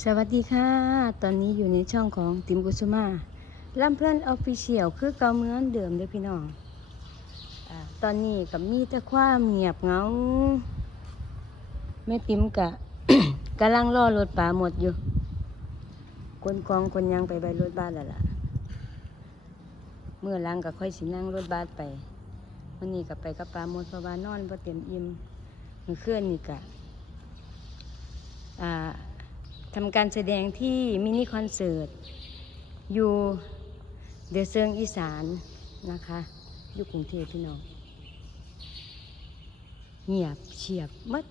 สวัสดีค่ะ ตอนนี้อยู่ในช่องของติมกุสุมาลำเพื่อนออฟฟิเชียลคือเก่าเหมือนเดิมเลยพี่น้องอตอนนี้กับมีแต่ความเงียบเงาแม่ติมกะกำลังรอรถป่าหมดอยู่คนกองคนยังไปใบรถบ้านแล้วล่ะ เมื่อหลังก็ค่อยสินั่งรถบัสไปวันนี้ก็ไปกับปลาหมดเพราะว่านอนเพราะเต็มอิ่มเมื่อคืนนี่กะอ่า ทำการแสดงที่มินิคอนเสิร์ตอยู่เดอะเซิงอีสานนะคะอยู่กรุงเทพพี่น้องเงียบเฉียบมัด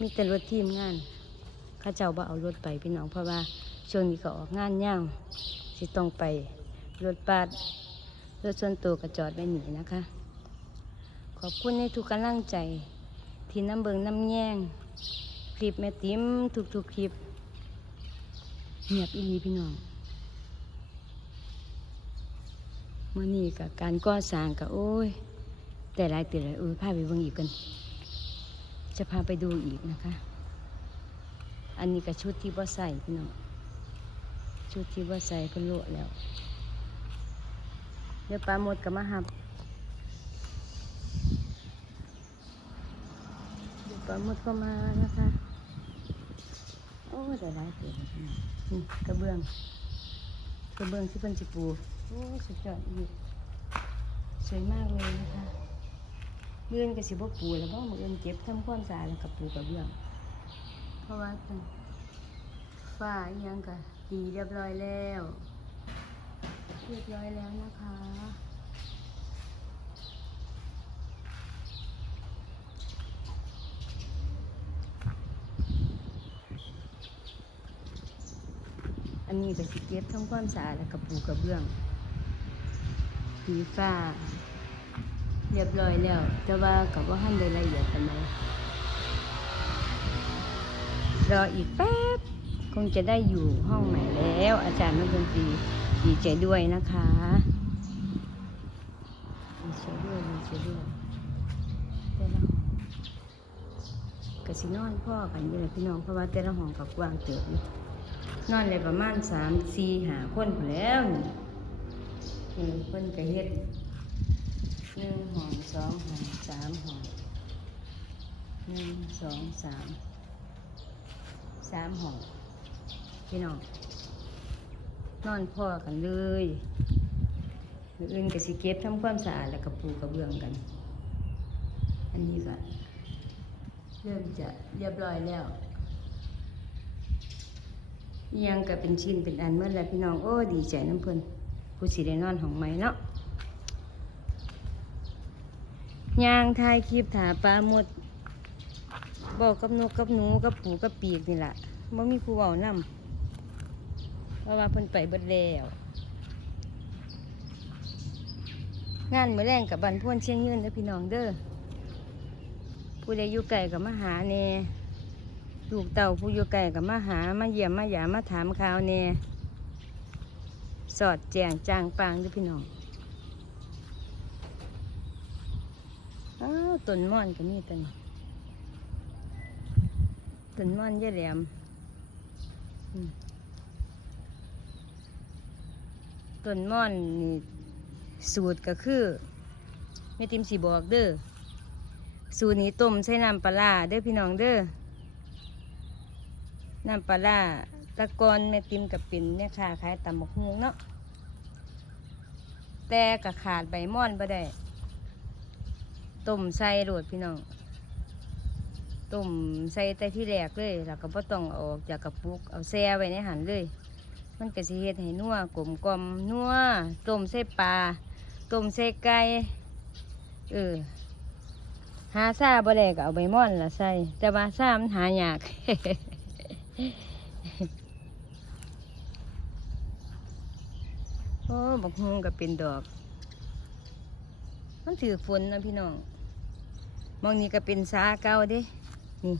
มีแต่รถทีมงานข้าเจ้าบ่เอารถไปพี่น้องเพราะว่าช่วงนี้ก็ออกงานย่างสิต้องไปรถบัสรถส่วนตัวก็จอดไว้หนีนะคะ ขอบคุณในทุกกำลังใจ ที่น้ำเบิงน้ำแย่ง ลิปแม่ติ๋มทุกๆคลิปเงียบอีลีพี่น้องเมื่อนี้กับการก่อสร้างกับโอ้ย แต่หลายแต่หลายเออพาไปเบิ่งอีกกัน จะพาไปดูอีกนะคะ อันนี้ก็ชุดที่ว่าใส่พี่น้องชุดที่ว่าใส่เพิ่นโลแล้วเดี๋ยวปลาหมดกับมาหับเดี๋ยวปลาหมดก็มานะคะ โอ้ยได้หลายเตัวนี่กระเบื้อง กระเบื้องที่เพิ่นสิปูโอ้ยสุดยอดอีกสวยมากเลยนะคะเมื่อนก็สิบ่ปูแล้วเพราะมื้ออื่นเก็บทำความสะอาดแล้วก็ปูกระเบื้อง เพราะว่าจังฝ้าอิหยังก็ตีเรียบร้อยแล้ว เรียบร้อยแล้วนะคะ อันนี้ก็สิเก็บทำความสะอาดแล้วก็ปูกระเบื้องตีฝ้า เรียบร้อยแล้ว แต่ว่ากับว่าหันได้ละเอียดปานใดรออีกแป๊บ คงจะได้อยู่ห้องใหม่แล้ว อาจารย์นักดนตรีดีใจด้วยนะคะดีใจด้วยดีใจด้วยแต่ละห้องกสินอนพ่อกันอยู่เลยพี่น้องเพราะว่าแต่ละห้องกับกว้างเติบอยู่ นอนเลยประมาณสามสี่หาคนพู้นแล้วนี่เออเพิ่นก็เฮ็ดหนึ่งหองสองหองสามหองหนึ่งสองสามสามหองพี่น้องนอนพ่อกันเลยออื่นก็สิเก็บทำความสะอาดแล้วก็ปูกระเบื้องกัน อันนี้ก็เริ่มจะเรียบร้อยแล้ว ยังก็เป็นชิ้นเป็นอันเมื่อแล้วพี่น้องโอ้ดีใจน้ำเพิ่นผู้สิได้นอนของใหม่เนาะยางถ่ายคลิปถาปลาหมดบอกกับนกกับหนูกับปูกับปีกนี่แหละบ่มีผู้เว้านำเพราะว่าเพิ่นไปเบิดแล้วงานมื้อแรงกับบันพ่นเชียงยืนเด้อพี่น้องเด้อผู้ใดอยู่ไกลกับมาหาแน่ ลูกเต่าผู้อยู่ไกลกับมาหา มาเยี่ยมมาหยามาถามข่าวแน่สอดแจงจางปางด้อพี่น้องอ้าวต้นม่อนก็มีต้นต้นม่อนยายแหลมต้นม่อนนี่สูตรก็คือแม่ติมสีบอกเด้อสูตรนี้ต้มใส่น้ำปลาร้าเด้อพี่น้องเด้อ น้ำปลาตะกอนแม่ติมกับปิ่นเนี่ยค่ะขายตำบักฮวงเนาะแต่ก็ขาดใบม่อนบ่ได้ต้มใส่โรดพี่น้องต้มใส่แต่ที่แรกเลยแล้วก็บ่ต้องออกจากกระปุกเอาแช่ไว้ในหันเลย มันก็สิเฮ็ดให้นัวกลมกลมนัวต้มใส่ปลาต้มใส่ไก่เออหาซาบ่ได้ก็เอาใบม่อนละใส่แต่ว่าซามันหายาก โอ้บักฮงก็เป็นดอก มันถือฝนนะพี่น้อง มองนี่ก็เป็นสาเก่าเด้ นี่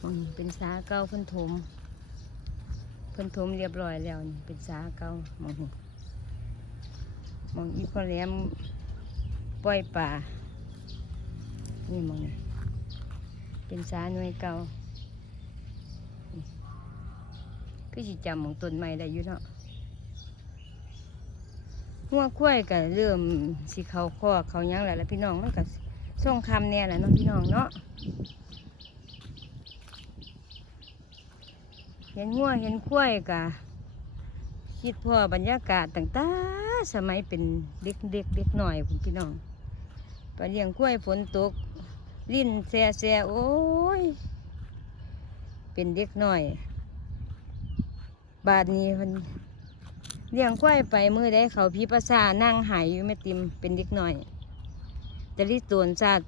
มองนี่เป็นสาเก่าเพิ่นถม เพิ่นถมเรียบร้อยแล้วนี่เป็นสาเก่ามองนี่มองอีพอแหลมปล่อยป่า นี่มองนี่เป็นสาหน่วยเก่านี่ คือสิจำของต้นไม้ได้อยู่เนาะหัวควายก็เริ่มสิเขาคอเขายังแล้วละพี่น้องมันก็ส่งคำเนี่ยแหละเนาะพี่น้องเนาะเห็นงัวเห็นควายก็คิดพ่อบรรยากาศต่างๆสมัยเป็นเด็กเด็กเด็กหน่อยพุ่นพี่น้องไปเลี้ยงควายฝนตกลิ้นแซ่แซ่โอ้ยเป็นเด็กหน่อย บาดนี้เพิ่นเลี้ยงควายไปมือได้เขาพี่ประสานั่งหายอยู่แม่ติมเป็นเด็กหน่อยจะรีตวนซาด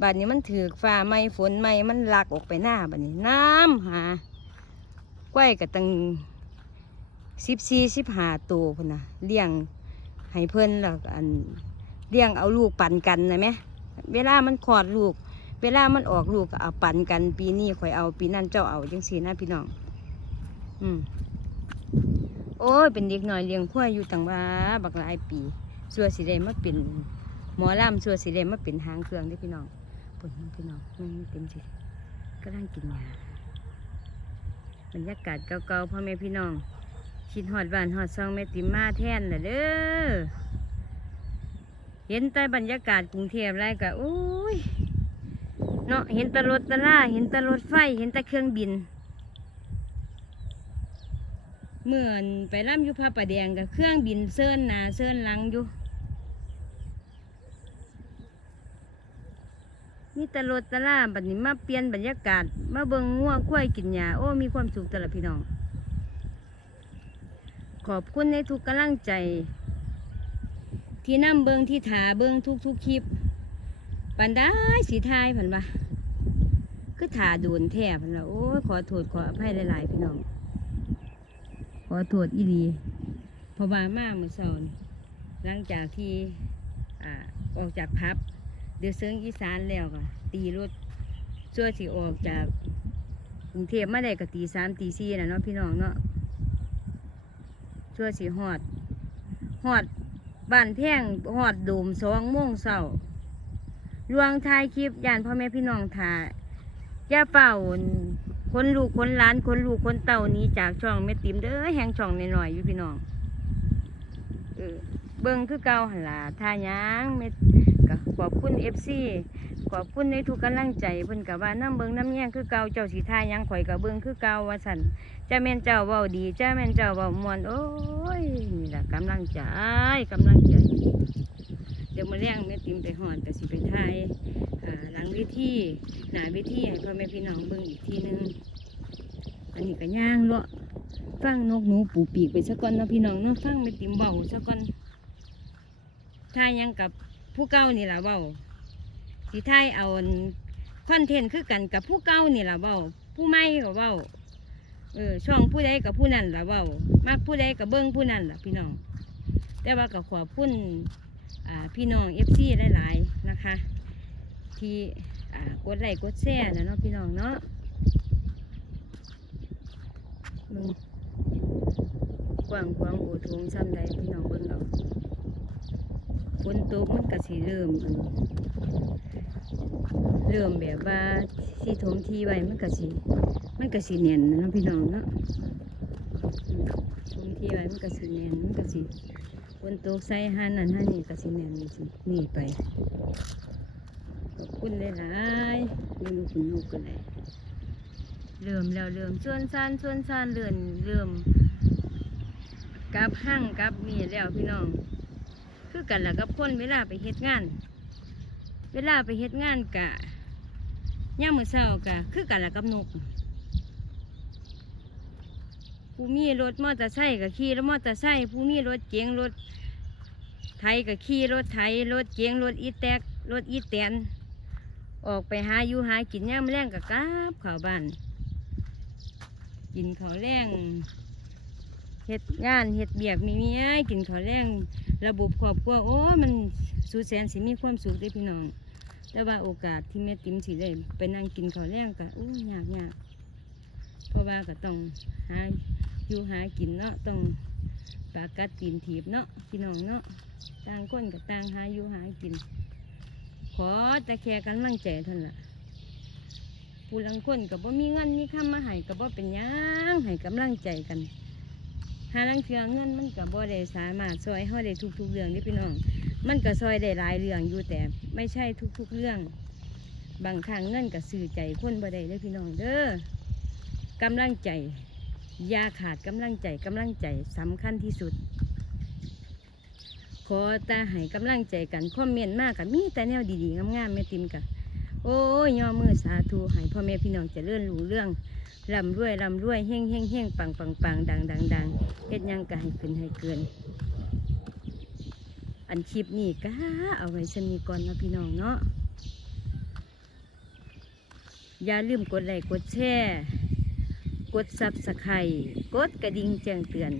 บาดนี้มันถือฟ้าไม่ฝนไม่มันหลักออกไปหน้าบาดนี้น้ำหาควายกับตังสิบสี่สิบหาตัวพนะเลี้ยงให้เพิ่นแล้วก็อันเลี้ยงเอาลูกปั่นกันนะแม่เวลามันคลอดลูก เวลามันออกลูกเอาปั่นกัน ปีนี้ข่อยเอาปีนั้นเจ้าเอาจังสีนะพี่น้อง อืมโอ้ย เป็นเด็กหน่อยเลี้ยงควายอยู่ต่างว่าบักหลายปีสัวสีแดงมาเป็นหมอลำสัวสีแดงมาเป็นหางเครื่องเด้พี่น้องปุ่นพี่น้องมันเต็มสิก็ร่างกินยาบรรยากาศเก่าๆพ่อแม่พี่น้องคิดหอดบ้านหอดซองแม่ติมมาแทนน่ะเด้อเห็นแต่บรรยากาศกรุงเทพไรก็โอ้ยเนาะเห็นแตรถตะล่าเห็นแตรถไฟ เห็นแต่เครื่องบิน เหมือนไปร่ำยู่พระประแดงกับเครื่องบินเซินนาเซินลังอยู่นี่ตะรถตะล่าบัดนี้มาเปลี่ยนบรรยากาศ มาเบิงง่วควยกินหญ้าโอ้มีความสุขตลอดพี่น้อง ขอบคุณในทุกกำลังใจ ที่นำเบิงที่ถาเบิงทุกทุกคลิป ปันได้สีทายผันวะคือถาโดนแทบผันละโอ้ขอโทษขออภัยหลาย ๆ พี่น้อง อโทษอีดีเพราะว่ามาเมื่อเช้านี่หลังจากที่อ่าออกจากพับ เดือดเซิงอีสานแล้วก็ตีรถช่วยสิออกจากกรุงเทพมาได้ก็ตีสามตีสี่นะเนาะพี่น้องเนาะช่วยสิหอดหอดบ้านแท่งหอดโดมสองโมงเช้าลวงทายคลิปยานพ่อแม่พี่น้องถ่าย่าเป่า คนลูกคนล้านคนลูกคนเต่านี้จากช่องแม่ติ๋มเด้อแหงช่องหน่อยๆอยู่พี่น้องเออเบิ่งคือเก่าหันละท่ายังเม็ดก็ขอบคุณเอฟซีขอบคุณในทุกกำลังใจเพิ่นกับว่าน้ำเบิ่งน้ำแย่งคือเก่าเจ้าสีท่ายังข่อยกับเบิ่งคือเก่าว่าสันจ้าแม่นเจ้าเว้าดีจ้าแม่นเจ้าเว้ามวนโอ้ยนี่แหละกำลังใจกำลังใจ เลี้ยงแม่ติมไปหอดแต่สิไปทยหลังวิธีหนาวิธีให้พ่อแม่พี่น้องเบิ่งอีกทีหนึงอันนี้ก็ย่างเลาะฟังนกหนูปูปีกไปสักก่อนนะพี่น้องเนาะฟังแม่ติมเบาสักก่อนทายยังกับผู้เก่านี่ละเบาสิทายเอาคอนเทนต์คือกันกับผู้เก่านี่ละเบาผู้ใหม่ก็เบาเออช่องผู้ใดกับผู้นั้นล่ะเบามักผู้ใดกับเบิ้งผู้นั้นล่ะพี่น้อง แต่ว่าก็ขอบคุณอ่า พี่น้องเอฟซีหลายๆนะคะ ที่กดไลค์กดแชร์นะเนาะพี่น้องเนาะมึงกว้างขวางโอทงซ้ำใดพี่น้องเบิ่งเอาฝนตกมันก็สิเริ่มเริ่มแบบว่าสีถมทีไว้มันก็สิมันก็สิแน่นนะเนะพี่น้องเนาะอืมถมทีไว้มันก็สิแน่นมันก็สิ ฝนตกใส่หันนั่นหันนี่ก็สิแม่นนี่สิหนี่ไปขอบคุณหลายๆไม่รู้คุณลูกกันไหนเริ่มแล้วเริ่มชวนซานชวนซานเลื่อนเริ่มกับห้างกับมีแล้วพี่น้อง คือกันละกับคนเวลาไปเฮ็ดงาน เวลาไปเฮ็ดงานกะย่ามมือเช้ากะคือกันละกับนก ผู้มีรถมอเตอร์ไซค์กับขี่รถมอเตอร์ไซค์ผู้มีรถเก๋งรถไทยกับขี่รถไทยรถเก๋งรถอีแตกรถอีแตนออกไปหาอยู่หากินย่ามแรงกับกราบข้าวบ้านกินข้าวแรงเฮ็ดงานเฮ็ดเบียกมีเมียกินข้าวแรงระบบครอบครัวโอ้มันสูแสนสิมีความสุขด้พี่น้องแต่ว่าโอกาสที่แม่ติ๋มสิได้ไปนั่งกินข้าวแรงก็โอ้ยากยากเพราะว่าก็ต้องหา อยู่หากินเนาะต้องปากกัดตีนถีบเนาะพี่น้องเนาะต่างคนกับต่างหาอยู่หากิน ขอแต่แค่กำลังใจท่านล่ะผู้ลังคนก็บ่มีเงินมีคำมาให้ก็บ่เป็นยังให้กำลังใจกันหาลังเทือเงินมันก็บ่ได้สามารถช่วยเฮาได้ทุกๆเรื่องเด้พี่น้อง มันก็ช่วยได้หลายเรื่องอยู่แต่ไม่ใช่ทุก ๆเรื่อง บางครั้งเงินก็ซื้อใจคนบ่ได้เด้พี่น้องเด้อกำลังใจ อย่าขาดกำลังใจกำลังใจสำคัญที่สุด ขอต่ให้กำลังใจกันคอมเมนต์มากกับมีแต่แนวดีๆงามๆแม่ติมกะโอ้ยย่อมือสาธุให้พ่อแม่พี่น้องจะเลื่อนรู้เรื่องร่ำรวยร่ำรวยเฮงเฮงเฮงปังปังปังดังดังดังเฮ็ดยังก็ให้ขึ้นให้เกิน อันคลิปนี้ก็เอาไว้ชนีก่อนนะพี่น้องเนาะอย่าลืมกดไลค์กดแชร์ กดซับสไคร์กดกระดิ่งแจ้งเตือน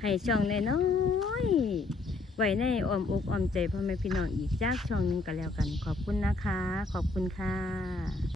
ให้ช่องน้อยๆไว้ในอ้อมอกอ้อมใจพ่อแม่พี่น้องอีกจากช่องหนึงก็แล้วกัน ขอบคุณนะคะ ขอบคุณค่ะ